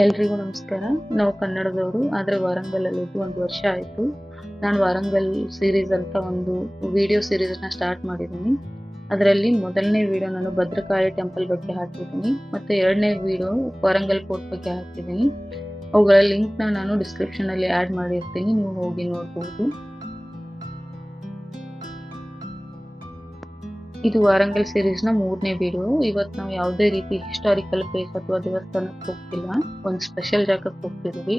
ಎಲ್ರಿಗೂ ನಮಸ್ಕಾರ. ನಾವು ಕನ್ನಡದವರು, ಆದರೆ ವಾರಂಗಲಲ್ಲಿದ್ದು 1 ವರ್ಷ ಆಯಿತು. ನಾನು ವಾರಂಗಲ್ ಸೀರೀಸ್ ಅಂತ ಒಂದು ವಿಡಿಯೋ ಸೀರೀಸ್ನ ಸ್ಟಾರ್ಟ್ ಮಾಡಿದ್ದೀನಿ. ಅದರಲ್ಲಿ ಮೊದಲನೇ ವಿಡಿಯೋ ನಾನು ಭದ್ರಕಾಳಿ ಟೆಂಪಲ್ ಬಗ್ಗೆ ಹಾಕಿದ್ದೀನಿ, ಮತ್ತು 2ನೇ ವಿಡಿಯೋ ವಾರಂಗಲ್ ಫೋರ್ಟ್ ಬಗ್ಗೆ ಹಾಕಿದ್ದೀನಿ. ಅವುಗಳ ಲಿಂಕ್ನ ನಾನು ಡಿಸ್ಕ್ರಿಪ್ಷನಲ್ಲಿ ಆ್ಯಡ್ ಮಾಡಿರ್ತೀನಿ, ನೀವು ಹೋಗಿ ನೋಡ್ಬೋದು. ಇದು ವಾರಂಗಲ್ ಸೀರೀಸ್ನ 3ನೇ ವಿಡಿಯೋ. ಇವತ್ತು ನಾವು ಯಾವುದೇ ರೀತಿ ಹಿಸ್ಟಾರಿಕಲ್ ಪ್ಲೇಸ್ ಅಥವಾ ದೇವಸ್ಥಾನಕ್ಕೆ ಹೋಗ್ತಿಲ್ಲ, ಒಂದು ಸ್ಪೆಷಲ್ ಜಾಗಕ್ಕೆ ಹೋಗ್ತಿದ್ದೀವಿ.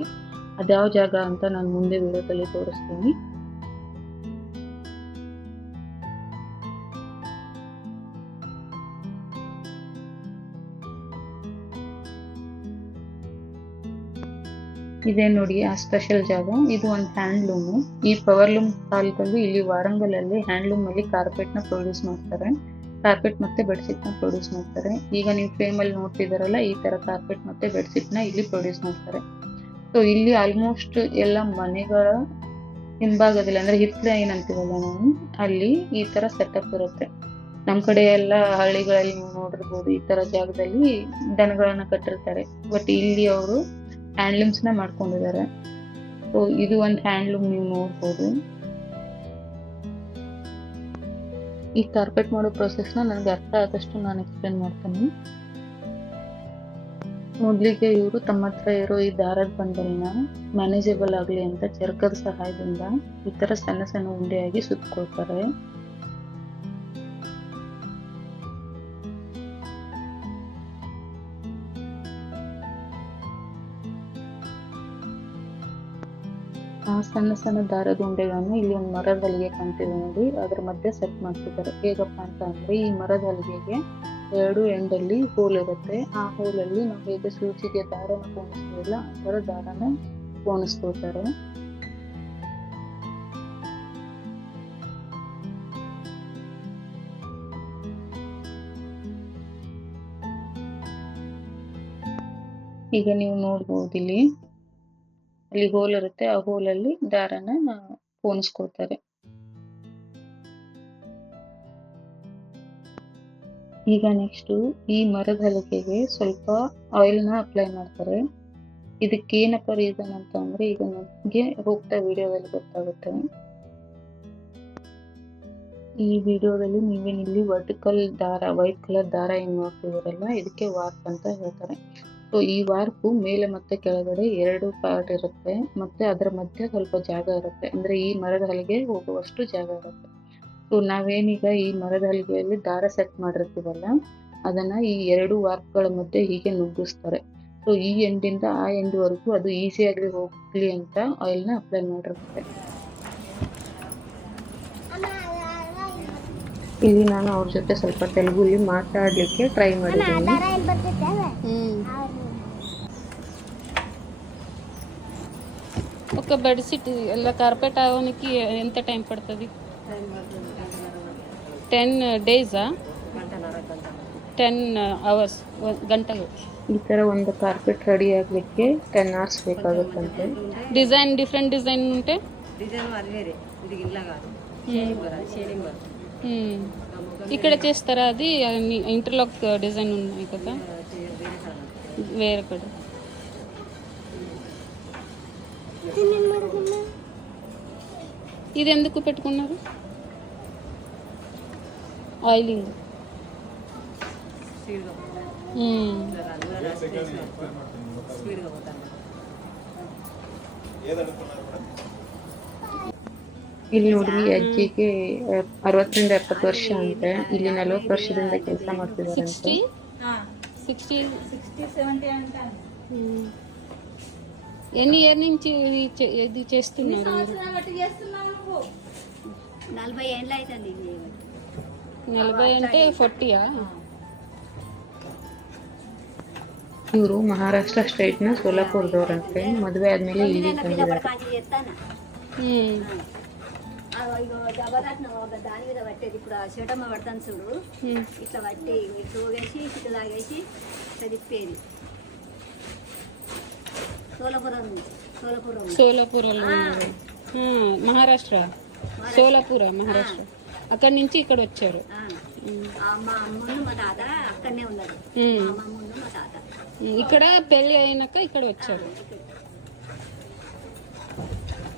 ಅದ್ಯಾವ ಜಾಗ ಅಂತ ನಾನು ಮುಂದೆ ವಿಡಿಯೋದಲ್ಲಿ ತೋರಿಸ್ತೀನಿ. ಇದೇ ನೋಡಿ ಆ ಸ್ಪೆಷಲ್ ಜಾಗ. ಇದು ಒಂದು ಹ್ಯಾಂಡ್ಲೂಮು. ಈ ಪವರ್ಲೂಮ್ ಕಾಲದಲ್ಲಿ ಇಲ್ಲಿ ವಾರಂಗಲಲ್ಲಿ ಹ್ಯಾಂಡ್ಲೂಮ್ ಅಲ್ಲಿ ಕಾರ್ಪೆಟ್ನ ಪ್ರೊಡ್ಯೂಸ್ ಮಾಡ್ತಾರೆ. ಕಾರ್ಪೆಟ್ ಮತ್ತೆ ಬೆಡ್ಶೀಟ್ನ ಪ್ರೊಡ್ಯೂಸ್ ಮಾಡ್ತಾರೆ. ಈಗ ನೀವು ಫ್ರೇಮಲ್ಲಿ ನೋಡ್ತಿದಾರಲ್ಲ, ಈ ತರ ಕಾರ್ಪೆಟ್ ಮತ್ತೆ ಬೆಡ್ಶೀಟ್ನ ಇಲ್ಲಿ ಪ್ರೊಡ್ಯೂಸ್ ಮಾಡ್ತಾರೆ. ಸೊ ಇಲ್ಲಿ ಆಲ್ಮೋಸ್ಟ್ ಎಲ್ಲ ಮನೆಗಳ ಹಿಂಭಾಗದಲ್ಲಿ, ಅಂದ್ರೆ ಹಿತ್ಲ ಏನಂತೀವಲ್ಲ ನಾವು, ಅಲ್ಲಿ ಈ ತರ ಸೆಟಪ್ ಇರುತ್ತೆ. ನಮ್ಮ ಕಡೆ ಎಲ್ಲ ಹಳ್ಳಿಗಳಲ್ಲಿ ನೀವು ನೋಡಿರ್ಬೋದು, ಈ ತರ ಜಾಗದಲ್ಲಿ ದನಗಳನ್ನ ಕಟ್ಟಿರ್ತಾರೆ. ಬಟ್ ಇಲ್ಲಿ ಅವರು ಹ್ಯಾಂಡ್ಲೂಮ್ಸ್ನ ಮಾಡ್ಕೊಂಡಿದ್ದಾರೆ. ಸೊ ಇದು ಒಂದು ಹ್ಯಾಂಡ್ಲೂಮ್ ನೀವು ನೋಡ್ಬೋದು. ಈ ಕಾರ್ಪೆಟ್ ಮಾಡೋ ಪ್ರೊಸೆಸ್ನ ನನಗೆ ಅರ್ಥ ಆದಷ್ಟು ನಾನು ಎಕ್ಸ್ಪ್ಲೇನ್ ಮಾಡ್ತೀನಿ. ಮೊದಲಿಗೆ ಇವರು ತಮ್ಮ ಹತ್ರ ಇರೋ ಈ ದಾರದ ಬಂಡಲ್ನ ಮ್ಯಾನೇಜಬಲ್ ಆಗಲಿ ಅಂತ ಚರ್ಕದ ಸಹಾಯದಿಂದ ಈ ತರ ಸಣ್ಣ ಸಣ್ಣ ಉಂಡೆಯಾಗಿ ಸುತ್ಕೊಳ್ತಾರೆ. ಆ ಸಣ್ಣ ಸಣ್ಣ ದಾರದ ಉಂಡೆಗಳನ್ನು ಇಲ್ಲಿ ಒಂದು ಮರದ ಹಲಿಗೆ ಕಾಣ್ತಿದೆ ನೋಡಿ, ಅದ್ರ ಮಧ್ಯೆ ಸೆಟ್ ಮಾಡ್ತಿದ್ದಾರೆ. ಹೇಗಪ್ಪ ಅಂತ ಅಂದ್ರೆ, ಈ ಮರದ ಹಲಿಗೆಗೆ 2 ಎಂಡಲ್ಲಿ ಹೋಲ್ ಇರುತ್ತೆ. ಆ ಹೋಲಲ್ಲಿ ನಾವು ಹೇಗೆ ಸೂಜಿಗೆ ದಾರನ ಪೋಣಿಸ್ತೀವಲ್ಲ, ಆ ಥರ ದಾರನ ಪೋಣಿಸ್ಕೊಳ್ತಾರೆ. ಈಗ ನೀವು ನೋಡ್ಬೋದು ಅಲ್ಲಿ ಹೋಲ್ ಇರುತ್ತೆ, ಆ ಹೋಲಲ್ಲಿ ದಾರನ ಪೋಣಿಸ್ಕೊಳ್ತಾರೆ. ಈಗ ನೆಕ್ಸ್ಟ್ ಈ ಮರದ ಹಲಿಗೆಗೆ ಸ್ವಲ್ಪ ಆಯಿಲ್ನ ಅಪ್ಲೈ ಮಾಡ್ತಾರೆ. ಇದಕ್ಕೇನಪ್ಪ ರೀಸನ್ ಅಂತ ಅಂದ್ರೆ, ಈಗ ನಮಗೆ ಹೋಗ್ತಾ ವಿಡಿಯೋದಲ್ಲಿ ಗೊತ್ತಾಗುತ್ತೆ. ಈ ವಿಡಿಯೋದಲ್ಲಿ ನೀವೇನ್ ಇಲ್ಲಿ ವರ್ಟಿಕಲ್ ದಾರ, ವೈಟ್ ಕಲರ್ ದಾರ ಏನ್ ನೋಡ್ತಿದಾರಲ್ಲ, ಇದಕ್ಕೆ ವಾರ್ಪ್ ಅಂತ ಹೇಳ್ತಾರೆ. ಸೊ ಈ ವಾರ್ಪು ಮೇಲೆ ಮತ್ತೆ ಕೆಳಗಡೆ 2 ಪಾರ್ಟ್ ಇರುತ್ತೆ, ಮತ್ತೆ ಅದರ ಮಧ್ಯೆ ಸ್ವಲ್ಪ ಜಾಗ ಇರುತ್ತೆ. ಅಂದ್ರೆ ಈ ಮರದ ಹಲಿಗೆ ಹೋಗುವಷ್ಟು ಜಾಗ ಇರುತ್ತೆ. ಸೊ ನಾವೇನೀಗ ಈ ಮರದ ಹಲಿಗೆಯಲ್ಲಿ ದಾರ ಸೆಟ್ ಮಾಡಿರ್ತೀವಲ್ಲ, ಅದನ್ನ ಈ 2 ವಾರ್ಪ್ಗಳ ಮಧ್ಯೆ ಹೀಗೆ ನುಗ್ಗಿಸ್ತಾರೆ. ಸೊ ಈ ಎಂಡಿಂದ ಆ ಎಂಡ್ ವರೆಗೂ ಅದು ಈಸಿಯಾಗಿ ಹೋಗ್ಲಿ ಅಂತ ಆಯಿಲ್ನ ಅಪ್ಲೈ ಮಾಡಿರುತ್ತೆ. ಇಲ್ಲಿ ನಾನು ಅವ್ರ ಜೊತೆ ಸ್ವಲ್ಪ ತೆಲುಗುಲಿ ಮಾತಾಡ್ಲಿಕ್ಕೆ ಟ್ರೈ ಮಾಡಿದ್ದೀನಿ. ఒక బెడ్షీట్ ఇలా కార్పెట్ అవడానికి ఎంత టైం పడుతుంది? 10 డేసా? 10 hours, ಗಂಟೆಗಳು. ಈ ತರ ಒಂದು ಕಾರ್ಪೆಟ್ ರೆಡಿ ಆಗ್ಲಿಕ್ಕೆ 10 hours ಬೇಕಾಗುತ್ತಂತೆ. డిజైన్ డిఫరెంట్ డిజైన్ ఉంటే ఇక్కడ చేస్తారా? అది ఇంటర్లాక్ డిజైన్ ఉన్నాయి కదా, వేరే కడ. ఇది ఎందుకు పెట్టుకున్నారు? ఆయిలింగ్. ಇಲ್ಲಿ ನೋಡಿ, ಅಜ್ಜಿಗೆ 60-70 ವರ್ಷ ಅಂತೆ. ಇಲ್ಲಿ 40 ವರ್ಷದಿಂದ ಕೆಲಸ ಮಾಡ್ತಿದಾರಂತೆ. 60-70 ఎన్ని ఇయర్ నుంచి ఇది చేస్తున్నారు? 40 ఏళ్ళు అవుతుంది. 40 అంటే 40యా? ಇವರು ಮಹಾರಾಷ್ಟ್ರ ಸ್ಟೇಟ್ನ ಸೋಲಾಪುರದವರಂತೆ. ಮದುವೆ ಆದ್ಮೇಲೆ ಇಲ್ಲಿ ಬಂದಿದ್ದಾರೆ. దాని మీద పట్టేది ఇప్పుడు ఆ చెటమ్మ పడతాను చూడు, ఇట్లా పట్టి ఇట్లా ఊగేసి ఇట్లా లాగేసి ఇట్లా తిప్పేది. సోలాపురంలో మహారాష్ట్ర, సోలాపుర మహారాష్ట్ర. అక్కడి నుంచి ఇక్కడ వచ్చారు. మా అమ్మ మా తాత అక్కడనే ఉన్నారు. మా అమ్మ మా తాత ఇక్కడ పెళ్లి అయినాక ఇక్కడ వచ్చారు.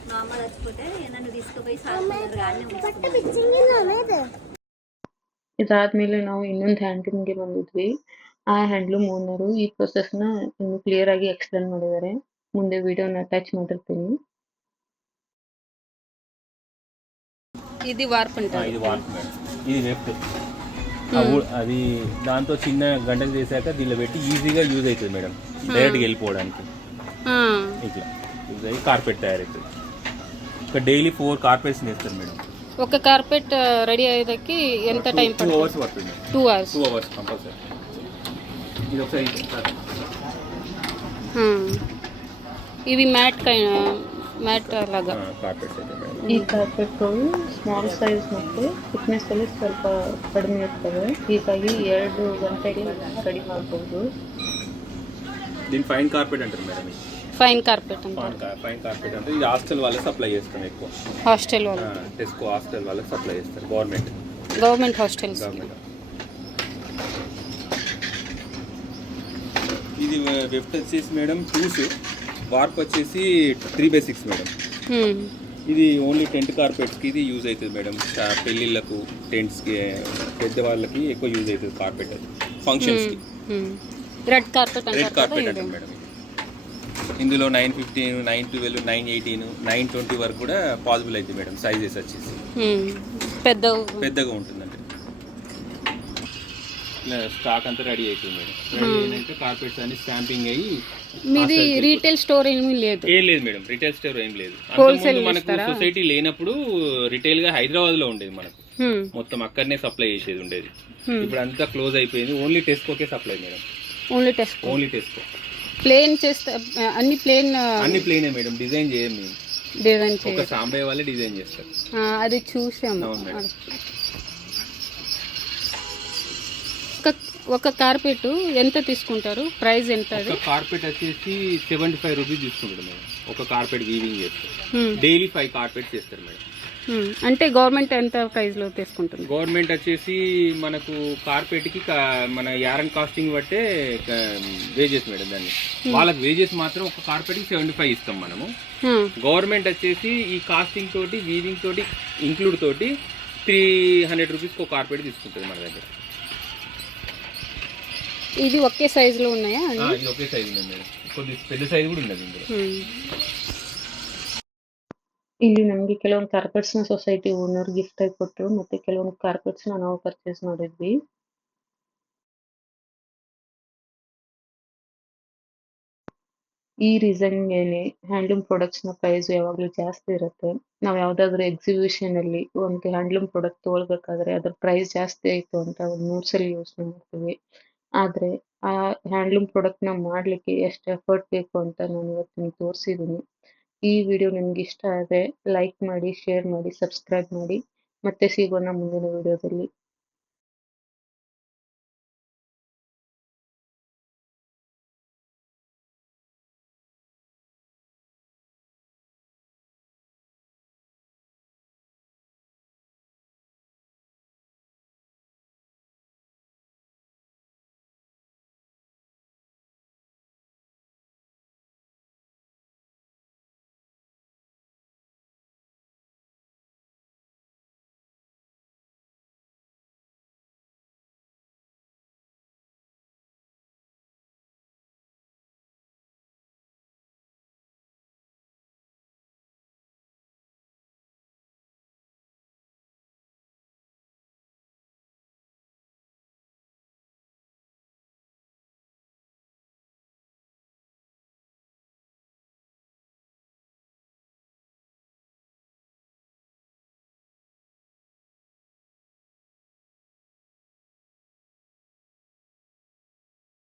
మా అమ్మ చచ్చిపోతే నన్ను తీసుకుపోయి ಸಾಕಿದ್ರು ಗಾಡಿ ಇದಾದ್ಮೇಲೆ ನಾವು ಇನ್ನೊಂದು ಹ್ಯಾಂಡ್ಲೂಮ್ಗೆ ಬಂದಿದ್ವಿ. ಆ ಹ್ಯಾಂಡ್ಲೂಮ್ ಓನರು ಈ ಪ್ರೊಸೆಸ್ನ ಇನ್ನು ಕ್ಲಿಯರ್ ಆಗಿ ಎಕ್ಸ್ಪ್ಲೇನ್ ಮಾಡಿದ್ದಾರೆ. ಮುಂದೆ ವಿಡಿಯೋನ ಅಟ್ಯಾಚ್ ಮಾಡಿರ್ತೀನಿ. ఇది వార్పు అంటారు. ఇది వార్పు మేడం, ఇది వెఫ్ట్. అది దాంతో చిన్న గంటలు చేశాక దీనిలో పెట్టి ఈజీగా యూజ్ అవుతుంది మేడం, డైరెక్ట్గా వెళ్ళిపోవడానికి. ఆ, ఇట్లా యూజ్ అయ్యి కార్పెట్ తయారవుతుంది. ఒక డైలీ 4 కార్పెట్స్ వేస్తారు మేడం. ఒక కార్పెట్ రెడీ అయ్యేదకి ఎంత టైం 2 పడుతుంది? అవర్స్ పడుతుంది మేడం. 2 అవర్స్. 2 hours compulsory. ఇది ఒకసారి ఇవి ಮ್ಯಾಟ್ లాగా ಕಾರ್ಪೆಟ್ಸ್ అయితే మేడం. ಈ ಕಾರ್ಪೆಟ್ಗಳು ಸ್ಮಾಲ್ ಸೈಜ್ ಮತ್ತು ಥಿಕ್ನೆಸ್ ಅಲ್ಲಿ ಸ್ವಲ್ಪ ಕಡಿಮೆ ಇರ್ತವೆ. ಹೀಗಾಗಿ 2 ಗಂಟೆಗೆ ರೆಡಿ ಮಾಡ್ಬೋದು. దీని ఫైన్ కార్పెట్ అంటారు మేడం. ఫైన్ కార్పెట్ అంటారు. ఫైన్ కార్పెట్ అంటే ఇది హాస్టల్ వాళ్ళకి సప్లై చేస్తాం ఎక్కువ. హాస్టల్ వాళ్ళు, టెస్కో హాస్టల్ వాళ్ళకి సప్లై చేస్తారు. Government hostels. ఇది వెఫ్ట్ వచ్చేసి మేడం 2s, వార్ప్ వచ్చేసి 3/6 మేడం. ఇది ఓన్లీ టెంట్ కార్పెట్స్కి ఇది యూజ్ అవుతుంది మేడం. పెళ్ళిళ్ళకు, టెంట్స్కి, పెద్దవాళ్ళకి ఎక్కువ యూజ్ అవుతుంది కార్పెట్. అది ఫంక్షన్స్కి రెడ్ కార్పెట్ రెడ్ కార్పెట్ అంటారు మేడం. ఇందులో 915, 912, 918, 920 వరకు కూడా పాసిబుల్ అవుతుంది మేడం. సైజెస్ వచ్చేసి పెద్దగా ఉంటుందండి. ఇలా స్టాక్ అంతా రెడీ అవుతుంది మేడం. రెడీ అయినాక కార్పెట్స్ అన్ని స్టాంపింగ్ అయ్యి. మీది రీటైల్ స్టోర్ ఏమీ లేదు? ఏం లేదు మేడం, రిటైల్ స్టోర్ ఏం లేదు. అంతకుముందు మనకు సొసైటీ లేనప్పుడు రిటైల్ గా హైదరాబాద్ లో ఉండేది మనకు. మొత్తం అక్కడనే సప్లై చేసేది ఉండేది. ఇప్పుడు అంతా క్లోజ్ అయిపోయింది. ఓన్లీ టెస్కోకే supply madam. Only Tesco. Plain చేస్తే అన్ని ప్లేనే మేడం. డిజైన్ చేయం మేము. డిజైన్ ఒక సాంబయ్య వాళ్ళే డిజైన్ చేస్తారు. అది చూసాము. ఒక కార్పెట్ ఎంత తీసుకుంటారు? ప్రైస్ ఎంత? ఒక కార్పెట్ వచ్చేసి 75 రూపీస్ తీసుకుంటారు మేడం. ఒక కార్పెట్ వీవింగ్ చేస్తారు. డైలీ 5 కార్పెట్స్ చేస్తారు మేడం. అంటే గవర్నమెంట్ ఎంత ప్రైస్ లో తీసుకుంటుంది? గవర్నమెంట్ వచ్చేసి మనకు కార్పెట్ కి మన యారన్ కాస్టింగ్ బట్టే వేజెస్ మేడం. దాన్ని వాళ్ళకి వేజెస్ మాత్రం ఒక కార్పెట్ కి 75 ఇస్తాం మనము. గవర్నమెంట్ వచ్చేసి ఈ కాస్టింగ్ తోటి, వీవింగ్ తోటి, ఇంక్లూడ్ తోటి 300 రూపీస్కి ఒక కార్పెట్ తీసుకుంటుంది మన దగ్గర. ఇది ఒకే సైజ్ లో ఉన్నాయా? ఇది ఒకే సైజ్ ఉంది మేడం. కొద్ది పెద్ద సైజ్ కూడా ఉన్నది ఇందులో. ಇಲ್ಲಿ ನಮಗೆ ಕೆಲವೊಂದು ಕಾರ್ಪೆಟ್ಸ್ನ ಸೊಸೈಟಿ ಓನರ್ ಗಿಫ್ಟ್ ಆಗಿ ಕೊಟ್ಟರು. ಮತ್ತೆ ಕೆಲವೊಂದು ಕಾರ್ಪೆಟ್ಸ್ನ ನಾವು ಪರ್ಚೇಸ್ ಮಾಡಿದ್ವಿ. ಈ ರೀಸನ್ಗೇನೆ ಹ್ಯಾಂಡ್ಲೂಮ್ ಪ್ರಾಡಕ್ಟ್ಸ್ನ ಪ್ರೈಸ್ ಯಾವಾಗಲೂ ಜಾಸ್ತಿ ಇರುತ್ತೆ. ನಾವು ಯಾವುದಾದ್ರೂ ಎಕ್ಸಿಬಿಷನಲ್ಲಿ ಒಂದು ಹ್ಯಾಂಡ್ಲೂಮ್ ಪ್ರಾಡಕ್ಟ್ ತೊಗೊಳ್ಬೇಕಾದ್ರೆ ಅದ್ರ ಪ್ರೈಸ್ ಜಾಸ್ತಿ ಆಯಿತು ಅಂತ ಒಂದು 100 ಸಲ ಯೋಚನೆ ಮಾಡ್ತೀವಿ. ಆದರೆ ಆ ಹ್ಯಾಂಡ್ಲೂಮ್ ಪ್ರಾಡಕ್ಟ್ನ ಮಾಡಲಿಕ್ಕೆ ಎಷ್ಟು ಎಫರ್ಟ್ ಬೇಕು ಅಂತ ನಾನು ಇವತ್ತು ನಿಮ್ಗೆ ತೋರಿಸಿದ್ದೀನಿ. ಈ ವಿಡಿಯೋ ನಿಮ್ಗೆ ಇಷ್ಟ ಆದರೆ ಲೈಕ್ ಮಾಡಿ, ಶೇರ್ ಮಾಡಿ, ಸಬ್ಸ್ಕ್ರೈಬ್ ಮಾಡಿ. ಮತ್ತೆ ಸಿಗೋಣ ಮುಂದಿನ ವಿಡಿಯೋದಲ್ಲಿ.